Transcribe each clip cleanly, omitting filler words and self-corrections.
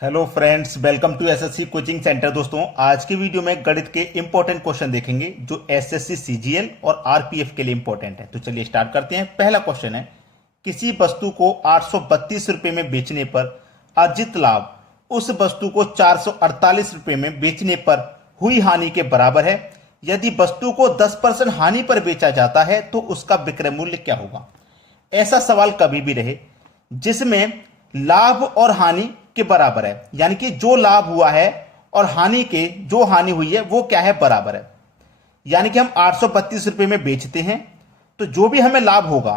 Hello friends, welcome to SSC coaching centre. दोस्तों, आज की वीडियो में गणित के इंपॉर्टेंट क्वेश्चन देखेंगे जो एसएससी सीजीएल और आरपीएफ के लिए इंपॉर्टेंट है। तो चलिए स्टार्ट करते हैं। पहला क्वेश्चन है, किसी वस्तु को 832 रुपए में बेचने पर अर्जित लाभ उस वस्तु को 448 रुपए में बेचने पर हुई हानि के बराबर है। यदि वस्तु को 10% हानि पर बेचा जाता है तो उसका विक्रय मूल्य क्या होगा। ऐसा सवाल कभी भी रहे जिसमें लाभ और हानि के बराबर है, यानी कि जो लाभ हुआ है और हानि के जो हानि हुई है वो क्या है, बराबर है। यानी कि हम 832 रुपए में बेचते हैं तो जो भी हमें लाभ होगा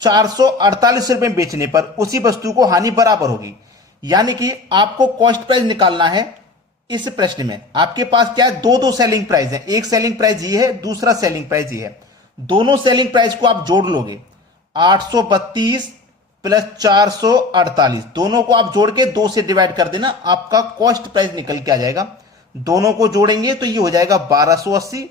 448 रुपए में बेचने पर उसी वस्तु को हानि बराबर होगी। यानी कि आपको कॉस्ट प्राइस निकालना है। इस प्रश्न में आपके पास क्या है, दो सेलिंग प्राइस है। एक सेलिंग प्राइस ये है, दूसरा सेलिंग प्राइस ये है। दोनों सेलिंग प्राइस को आप जोड़ लोगे, 832 प्लस 448, दोनों को आप जोड़ के 2 से डिवाइड कर देना, आपका कॉस्ट प्राइस निकल के आ जाएगा। दोनों को जोड़ेंगे तो ये हो जाएगा 1280,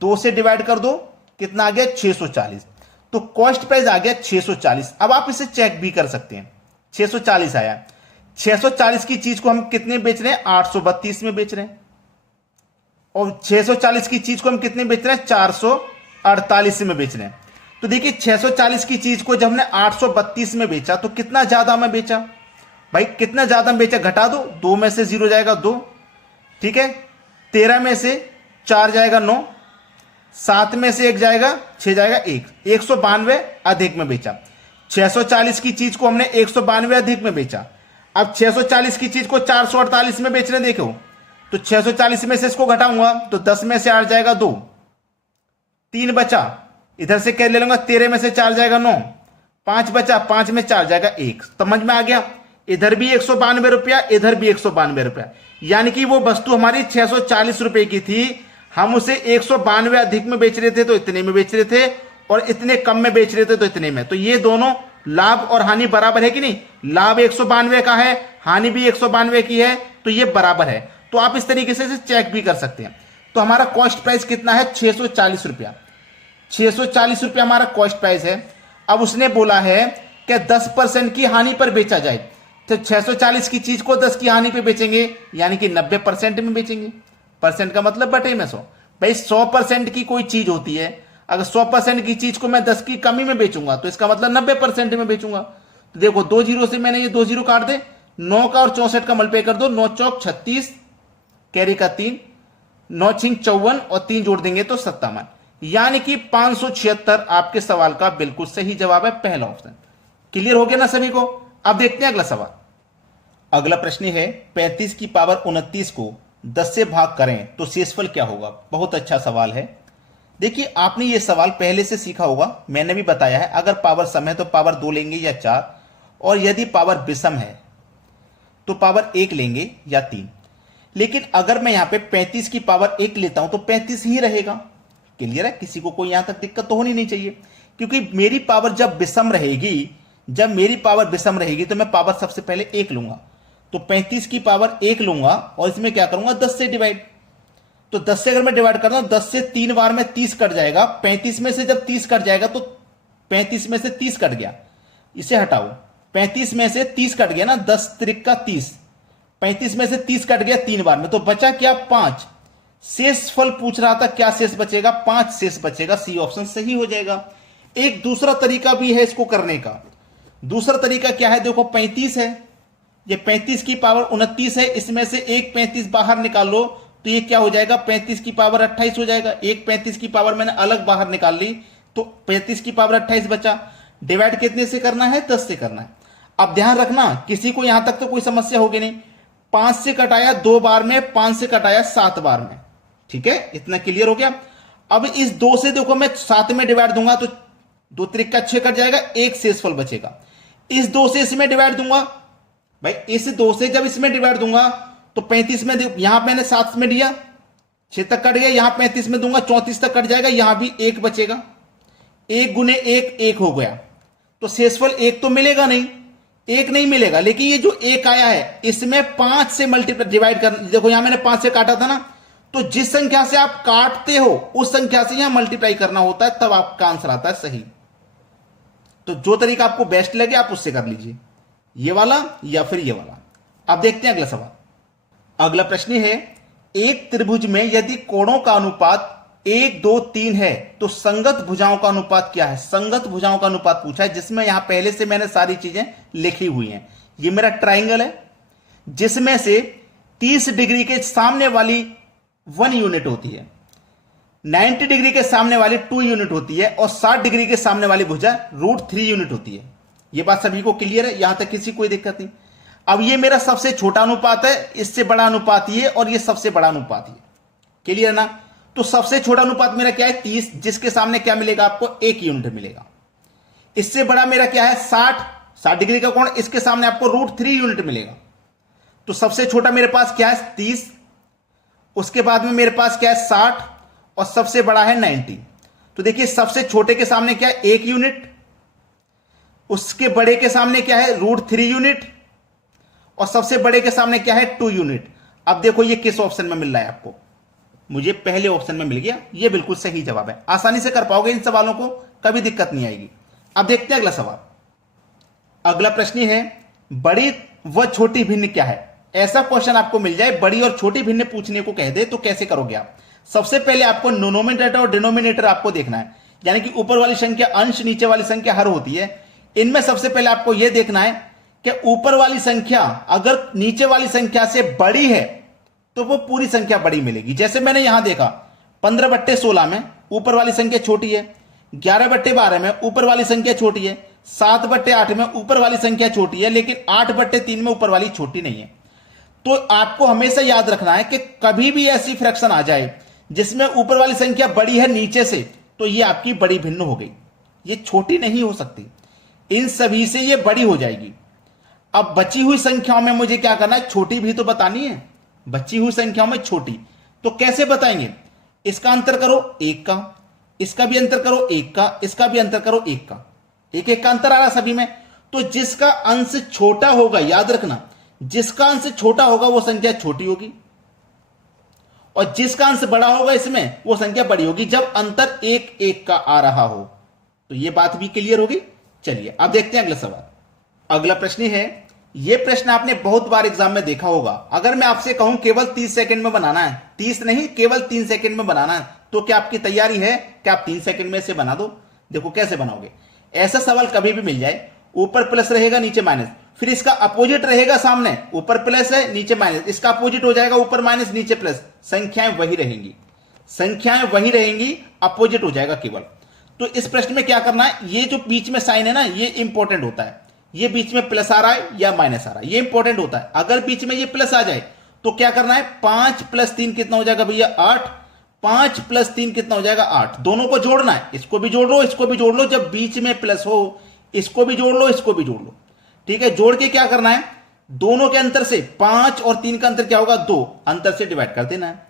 2 से डिवाइड कर दो, कितना आ गया 640। तो कॉस्ट प्राइस आ गया 640। अब आप इसे चेक भी कर सकते हैं, 640 आया। 640 की चीज को हम कितने बेच रहे हैं, 832 में बेच रहे हैं। और 640 की चीज को हम कितने बेच रहे हैं, 448 में बेच रहे हैं। तो देखिए 640 की चीज को जब हमने 832 में बेचा तो कितना ज्यादा में बेचा भाई, कितना ज्यादा में बेचा, घटा दो, 2 में से 0 जाएगा 2, ठीक है। 13 में से 4 जाएगा 9, 7 में से 1 जाएगा 6 जाएगा 1, 192 अधिक में बेचा। 640 की चीज को हमने 192 अधिक में बेचा। अब 640 की चीज को 448 में बेचने देखो तो 640 में से इसको घटाऊंगा तो 10 में से 8 जाएगा 2, 3 बचा, इधर से क्या ले लूंगा, 13 में से 4 जाएगा 9, 5 बचा, 5 में 4 जाएगा 1। समझ में आ गया, इधर भी 192 रुपया, इधर भी 192 रुपया। यानी कि वो वस्तु हमारी 640 रुपए की थी, हम उसे 192 अधिक में बेच रहे थे तो इतने में बेच रहे थे, और इतने कम में बेच रहे थे तो इतने में। तो ये दोनों लाभ और हानि बराबर है कि नहीं, लाभ 192 का है, हानि भी 192 की है, तो ये बराबर है। तो आप इस तरीके से चेक भी कर सकते हैं। तो हमारा कॉस्ट प्राइस कितना है, 640 रुपया। 640 रुपया हमारा कॉस्ट प्राइस है। अब उसने बोला है कि 10% की हानि पर बेचा जाए, तो 640 की चीज को 10 की हानि पे बेचेंगे, यानी कि 90% में बेचेंगे। परसेंट का मतलब बटे में 100। भाई 100% की कोई चीज होती है, अगर 100% की चीज को मैं 10 की कमी में बेचूंगा तो इसका मतलब 90% में बेचूंगा। तो देखो 2 जीरो से मैंने ये 2 जीरो काट दे, 9 का और 64 का मल्टीप्लाई कर दो, 9 चौक 36, कैरी का 3, 9 छिंग 54 और 3 जोड़ देंगे तो 57, यानी कि 576 आपके सवाल का बिल्कुल सही जवाब है, पहला ऑप्शन। क्लियर हो गया ना सभी को। अब देखते हैं अगला सवाल। अगला प्रश्न है, 35 की पावर 29 को 10 से भाग करें तो शेषफल क्या होगा। बहुत अच्छा सवाल है। देखिए आपने ये सवाल पहले से सीखा होगा, मैंने भी बताया है। अगर पावर सम है तो पावर 2 लेंगे या 4, और यदि पावर विषम है तो पावर 1 लेंगे या 3। लेकिन अगर मैं यहां पे 35 की पावर 1 लेता हूं तो 35 ही रहेगा। क्लियर है, किसी को कोई यहां तक दिक्कत तो होनी नहीं चाहिए, क्योंकि मेरी पावर जब विषम रहेगी, जब मेरी पावर विषम रहेगी तो मैं पावर सबसे पहले 1 लूंगा। तो 35 की पावर 1 लूंगा और इसमें क्या करूंगा, 10 से डिवाइड। तो 10 से अगर मैं डिवाइड करता हूं, 10 से 3 बार में 30 कट जाएगा। 35 में से जब 30 कट जाएगा तो 35 में से 30 कट गया, इसे हटाओ। 35 में से 30 कट गया ना, 10 त्रिक का 30, 35 में से 30 कट गया 3 बार में, तो बचा क्या, 5। शेष फल पूछ रहा था, क्या शेष बचेगा, 5 शेष बचेगा। सी ऑप्शन सही हो जाएगा। एक दूसरा तरीका भी है इसको करने का। दूसरा तरीका क्या है, देखो 35 है, ये 35 की पावर 29 है, इसमें से एक 35 बाहर निकाल लो तो ये क्या हो जाएगा, 35 की पावर 28 हो जाएगा। एक 35 की पावर मैंने अलग बाहर निकाल ली तो 35 की पावर 28 बचा। डिवाइड कितने से करना है, 10 से करना है। अब ध्यान रखना, किसी को यहां तक तो कोई समस्या होगी नहीं। 5 से कटाया 2 बार में, 5 से कटाया 7 बार में, ठीक है, इतना क्लियर हो गया। अब इस 2 से देखो मैं 7 में डिवाइड दूंगा तो 2 त्रिक का 6 कट जाएगा, एक शेषफल बचेगा। इस 2 से इसमें डिवाइड दूंगा, भाई इस 2 से जब इसमें डिवाइड दूंगा तो 35 में, यहां मैंने 7 में दिया, 6 तक कट गया, यहां 35 में दूंगा 34 तक कट जाएगा, यहां भी 1 बचेगा। 1 गुने 1 1 हो गया, तो शेषफल 1 तो मिलेगा नहीं, 1 नहीं मिलेगा। लेकिन ये जो 1 आया है इसमें 5 से मल्टीप्लाई डिवाइड कर, देखो यहां मैंने 5 से काटा था ना, तो जिस संख्या से आप काटते हो उस संख्या से यहां मल्टीप्लाई करना होता है, तब आपका आंसर आता है सही। तो जो तरीका आपको बेस्ट लगे आप उससे कर लीजिए, ये वाला या फिर ये वाला। अब देखते हैं अगला सवाल। अगला प्रश्न है, एक त्रिभुज में यदि कोणों का अनुपात 1, 2, 3 है तो संगत भुजाओं का अनुपात क्या है? संगत भुजाओं का अनुपात पूछा है, जिसमें यहां पहले से मैंने सारी चीजें लिखी हुई हैं। ये मेरा ट्राइंगल है जिसमें से 30 डिग्री के सामने वाली 1 यूनिट होती है, 90 डिग्री के सामने वाली 2 यूनिट होती है और 60 डिग्री के सामने वाली भुजा √3 यूनिट होती है। यह बात सभी को क्लियर है? यहां तक किसी कोई दिक्कत नहीं। अब ये मेरा सबसे छोटा अनुपात है, इससे बड़ा अनुपात ये, और ये सबसे बड़ा अनुपात ये। क्लियर ना? तो सबसे छोटा अनुपात मेरा क्या है? 30, जिसके सामने क्या मिलेगा आपको? 1 यूनिट मिलेगा। इससे बड़ा मेरा क्या है? 60 डिग्री का कोण, इसके सामने आपको √3 यूनिट मिलेगा। तो सबसे छोटा मेरे पास क्या है? 30, उसके बाद में मेरे पास क्या है? 60, और सबसे बड़ा है 90। तो देखिए सबसे छोटे के सामने क्या है? 1 यूनिट, उसके बड़े के सामने क्या है? √3 यूनिट, और सबसे बड़े के सामने क्या है? 2 यूनिट। अब देखो ये किस ऑप्शन में मिल रहा है आपको? मुझे पहले ऑप्शन में मिल गया। ये बिल्कुल सही जवाब है, आसानी से कर पाओगे इन सवालों को, कभी दिक्कत नहीं आएगी। अब देखते हैं अगला सवाल। अगला प्रश्न है, बड़ी व छोटी भिन्न क्या है? ऐसा क्वेश्चन आपको मिल जाए, बड़ी और छोटी भिन्न पूछने को कह दे, तो कैसे करोगे आप? सबसे पहले आपको नोमिनेटर और डिनोमिनेटर आपको देखना है, यानी कि ऊपर वाली संख्या अंश, नीचे वाली संख्या हर होती है। इनमें सबसे पहले आपको यह देखना है कि ऊपर वाली संख्या अगर नीचे वाली संख्या से बड़ी है तो वो पूरी संख्या बड़ी मिलेगी। जैसे मैंने यहां देखा 15/16 में ऊपर वाली संख्या छोटी है, 11/12 में ऊपर वाली संख्या छोटी है, 7/8 में ऊपर वाली संख्या छोटी है, लेकिन 8/3 में ऊपर वाली छोटी नहीं है। तो आपको हमेशा याद रखना है कि कभी भी ऐसी फ्रैक्शन आ जाए जिसमें ऊपर वाली संख्या बड़ी है नीचे से, तो ये आपकी बड़ी भिन्न हो गई, ये छोटी नहीं हो सकती। इन सभी से ये बड़ी हो जाएगी। अब बची हुई संख्याओं में मुझे क्या करना है? छोटी भी तो बतानी है। बची हुई संख्याओं में छोटी, तो कैसे बताएंगे? इसका अंतर करो 1 का, इसका भी अंतर करो 1 का, इसका भी अंतर करो 1 का, 1 का अंतर आ रहा सभी में। तो जिसका अंश छोटा होगा, याद रखना, जिसका अंश छोटा होगा वो संख्या छोटी होगी, और जिसका अंश बड़ा होगा इसमें वो संख्या बड़ी होगी, जब अंतर 1 का आ रहा हो। तो ये बात भी क्लियर होगी। चलिए अब देखते हैं अगला सवाल। अगला प्रश्न है, यह प्रश्न आपने बहुत बार एग्जाम में देखा होगा। अगर मैं आपसे कहूं केवल 30 सेकंड में बनाना है, 30 नहीं केवल 3 सेकंड में बनाना है, तो क्या आपकी तैयारी है कि आप 3 सेकंड में से बना दो? देखो कैसे बनाओगे। ऐसा सवाल कभी भी मिल जाए, ऊपर प्लस रहेगा नीचे माइनस, फिर इसका अपोजिट रहेगा, सामने ऊपर प्लस है नीचे माइनस, इसका अपोजिट हो जाएगा ऊपर माइनस नीचे प्लस, संख्याएं वही रहेंगी, संख्याएं वही रहेंगी, अपोजिट हो जाएगा केवल। तो इस प्रश्न में क्या करना है? ये जो बीच में साइन है ना, ये इंपॉर्टेंट होता है। ये बीच में प्लस आ रहा है या माइनस आ रहा है, ये इंपॉर्टेंट होता है। अगर बीच में ये प्लस आ जाए तो क्या करना है? 5 + 3 कितना हो जाएगा भैया? 8। 5 + 3 कितना हो जाएगा? 8। दोनों को जोड़ना है, इसको भी जोड़ लो, इसको भी जोड़ लो। जब बीच में प्लस हो इसको भी जोड़ लो, इसको भी जोड़ लो। ठीक है, जोड़ के क्या करना है? दोनों के अंतर से 5 और 3 का अंतर क्या होगा? 2, अंतर से डिवाइड कर देना है।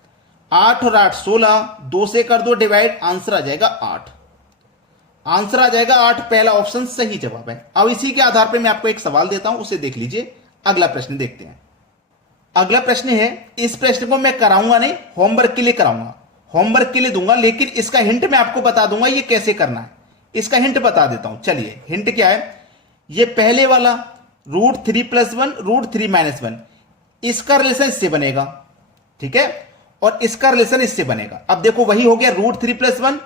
8 और 8 16, 2 से कर दो डिवाइड, आंसर आ जाएगा 8। आंसर आ जाएगा 8। पहला ऑप्शन सही जवाब है। अब इसी के आधार पर मैं आपको एक सवाल देता हूं, उसे देख लीजिए। अगला प्रश्न देखते हैं। अगला प्रश्न है, इस प्रश्न को मैं कराऊंगा नहीं, होमवर्क के लिए कराऊंगा, होमवर्क के लिए दूंगा, लेकिन इसका हिंट मैं आपको बता दूंगा ये कैसे करना है। इसका हिंट बता देता हूं। चलिए हिंट क्या है? ये पहले वाला √3 + 1 √3 - 1, इसका रिलेशन इससे बनेगा, ठीक है, और इसका रिलेशन इससे बनेगा। अब देखो वही हो गया √3 + 1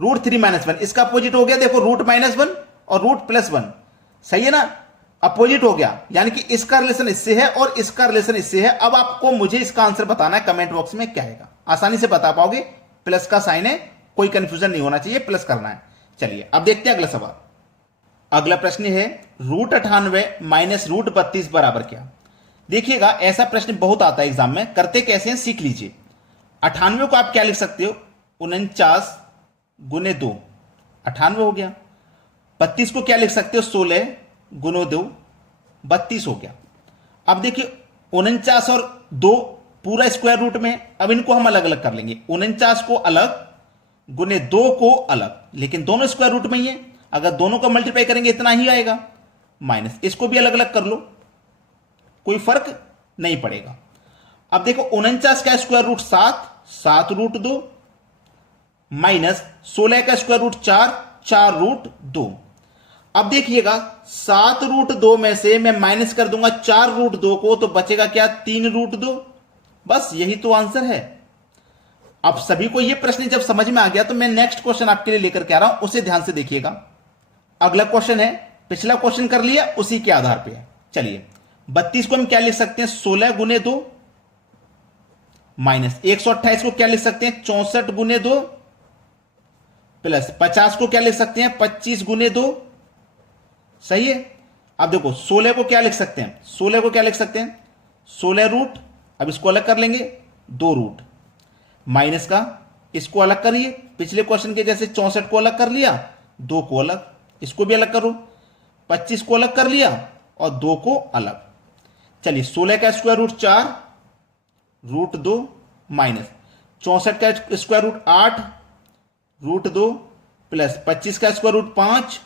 √3 - 1, इसका अपोजिट हो गया, देखो √-1 और √+1, सही है ना? अपोजिट हो गया, यानी कि इसका रिलेशन इससे है और इसका रिलेशन इससे है। अब आपको मुझे इसका आंसर बताना है, कमेंट बॉक्स में क्या आएगा, आसानी से बता पाओगे। प्लस का साइन है, कोई कंफ्यूजन नहीं होना चाहिए, प्लस करना है। चलिए अब देखते हैं अगला सवाल। अगला प्रश्न है, √98 - √32 बराबर क्या? देखिएगा ऐसा प्रश्न बहुत आता है एग्जाम में, करते कैसे हैं सीख लीजिए। 98 को आप क्या लिख सकते हो? 49 × 2, 98 हो गया। 32 को क्या लिख सकते हो? 16 × 2, 32 हो गया। अब देखिए 49 और 2 पूरा स्क्वायर रूट में, अब इनको हम अलग अलग कर लेंगे। 49 को अलग × 2 को अलग, लेकिन दोनों स्क्वायर रूट में ही है। अगर दोनों को मल्टीप्लाई करेंगे इतना ही आएगा, माइनस इसको भी अलग अलग कर लो, कोई फर्क नहीं पड़ेगा। अब देखो 49 का स्क्वायर रूट 7, 7√2 माइनस 16 का स्क्वायर रूट 4, 4√2। अब देखिएगा 7√2 में से मैं माइनस कर दूंगा 4√2 को, तो बचेगा क्या 3√2। बस यही तो आंसर है। अब सभी को यह प्रश्न जब समझ में आ गया तो मैं नेक्स्ट क्वेश्चन आपके लिए लेकर के आ रहा हूं, उसे ध्यान से देखिएगा। अगला क्वेश्चन है, पिछला क्वेश्चन कर लिया उसी के आधार पे है। चलिए 32 को हम क्या लिख सकते हैं 16 गुने 2 माइनस 128 को क्या लिख सकते हैं 64 गुने 2 प्लस 50 को क्या लिख सकते हैं 25 गुने 2। सही है। अब देखो 16 को क्या लिख सकते हैं 16 को क्या लिख सकते हैं 16 रूट, अब इसको अलग कर लेंगे 2 रूट माइनस का इसको अलग करिए, पिछले क्वेश्चन के जैसे 64 को अलग कर लिया 2 को अलग, इसको भी अलग करो, 25 को अलग कर लिया और 2 को अलग। चलिए 16 का स्क्वायर रूट 4 रूट 2 माइनस 64 का स्क्वायर रूट 8 रूट 2 प्लस 25 का स्क्वायर रूट 5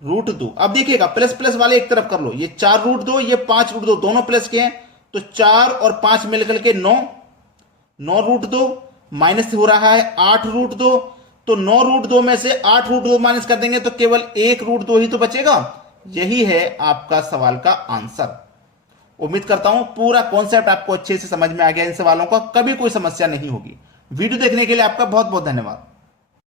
रूट 2। अब देखिएगा प्लस प्लस वाले एक तरफ कर लो, ये 4√2 ये 5√2 दोनों प्लस के हैं, तो 4 और 5 मिलकर के 9√2 माइनस हो रहा है 8√2, तो 9√2 में से 8√2 माइनस कर देंगे तो केवल 1√2 ही तो बचेगा। यही है आपका सवाल का आंसर। उम्मीद करता हूं पूरा कॉन्सेप्ट आपको अच्छे से समझ में आ गया। इन सवालों का कभी कोई समस्या नहीं होगी। वीडियो देखने के लिए आपका बहुत बहुत धन्यवाद।